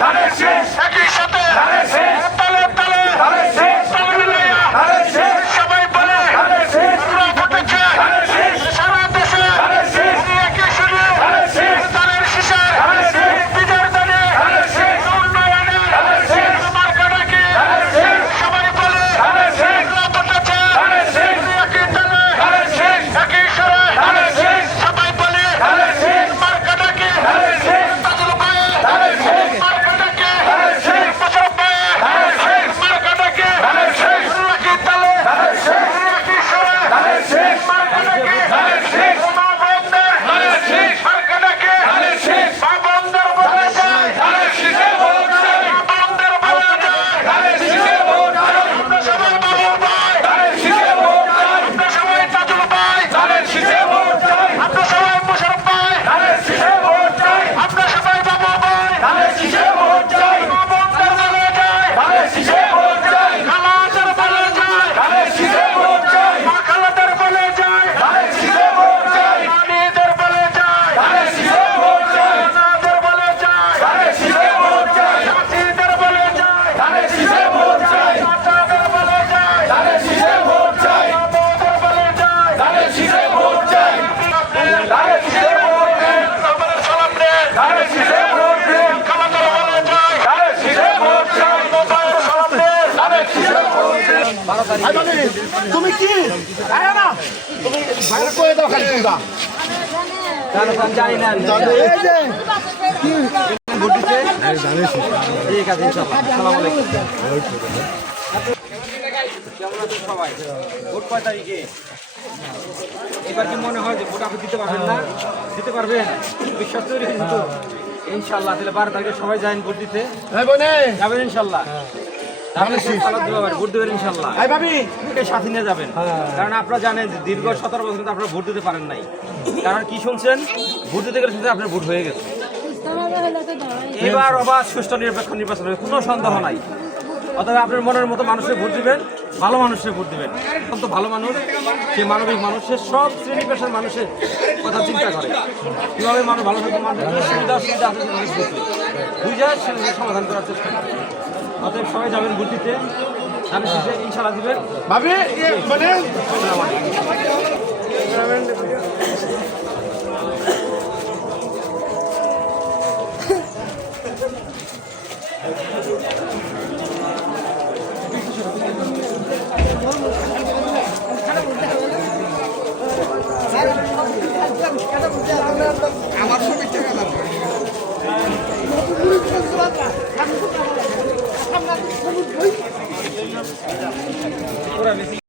ধানের শেষ। একই সাথে ধানের শেষ তালে তালে ধানের শেষ তালে মিলাইয়া ধানের শেষ সবাই বলে ধানের শেষ আমরা ফুটেছে ধানের শেষ সারা দেশে ধানের শেষ একই সুরে ধানের শেষ তালের শিশার ধানের শেষ বিজয়ের দানে ধানের শেষ উন্নয়নে ধানের শেষ মার্কাটাকে ধানের শেষ সবাই বলে ধানের শেষ আমরা ফুটেছে ধানের শেষ একই তালে ধানের শেষ একই সুরে ধানের শেষ সবাই বলে ধানের শেষ মার্কাটাকে ধানের শেষ তাজুল ভাই ধানের শেষ মার্কাটাকে ধানের শেষ মোশাররফ ভাই ধানের শেষ মার্কাটাকে ধানের শেষ একই তালে ধানের শেষ একই সুরে ধানের শেষ মার্কাটাকে ধানের শেষ মা বন্ধের ধানের শেষ মার্কাটাকে ধানের শেষ মা বন্ধের বলে যায় ধানের শেষে ভোট চাই মা বন্ধের বলে যায় ধানের শেষে ভোট চাই আমরা সবাই বাবুল ভাই ধানের শেষে ভোট চাই আমরা সবাই তাজুল ভাই ধানের শেষে ভোট চাই আমরা সবাই মোশাররফ ভাই ধানের শেষে ভোট চাই আমরা সবাই বাবুল ভাই ধানের শেষে ভোট চাই মা বন্ধের বলে যায় ধানের শেষে ভোট চাই খালাদের বলে যায় ধানের শেষে ভোট চাই মা খালাদের বলে যায় ধানের শেষে ভোট চাই নানিদের বলে যায় ধানের শেষে ভোট চাই নানাদের বলে যায় ধানের শেষে ভোট চাই চাচিদের বলে যায় ধানের শেষে ভোট চাই চাচাদের বলে যায় ধানের শেষে ভোট চাই বাবাদের বলে যায় ধানের শেষে ভোট চাই ধানের শেষে ভোট দেন আমাদের সালাম দেন ধানের শেষে ভোট দেন খালাদের বলে যায় ধানের শেষে ভোট চাই বাবার সালাম দেন ধানের শেষে ভোট দেন তুমি কি তুমি ভালো করে দাও খালি তুমি জানি না এই যে ঠিক আছে ইনশাআল্লাহ আসসালামু আলাইকুম কেমন আছেন সবাই ভোট কয় তারিখে এবার কি মনে হয় যে ভোট আপনি দিতে পারবেন না দিতে পারবেন বিশ্বাস তৈরি হয়েছে তো ইনশাল্লাহ তাহলে বারো তারিখে সবাই যাবেন ভোট দিতে যাবেন ইনশাল্লাহ। ভোট দেবেন ইনশাল্লাহ এই ভাবি ভোটের সাথে নিয়ে যাবেন। কারণ আপনারা জানেন দীর্ঘ সতেরো বছর কিন্তু আপনারা ভোট দিতে পারেন নাই। কারণ কি শুনছেন? ভোট দিতে গেলে শুনছেন আপনার ভোট হয়ে গেছে। এবার অবাধ সুষ্ঠু নিরপেক্ষ নির্বাচন কোনো সন্দেহ নাই। অতএব আপনার মনের মতো মানুষের ভোট দিবেন, ভালো মানুষের ভোট দিবেন। অত্যন্ত ভালো মানুষ সে মানবিক মানুষের সব শ্রেণি পেশার মানুষের কথা চিন্তা করে। কীভাবে মানুষ ভালো থাকবে, মানুষের সুবিধা অসুবিধা আছে মানুষ বুঝে সেগুলো সমাধান করার চেষ্টা করে অতএব সবাই যাবেন ভোট দিতে। আমি ইনশাল্লাহ দিবেন। পুরা মিছিল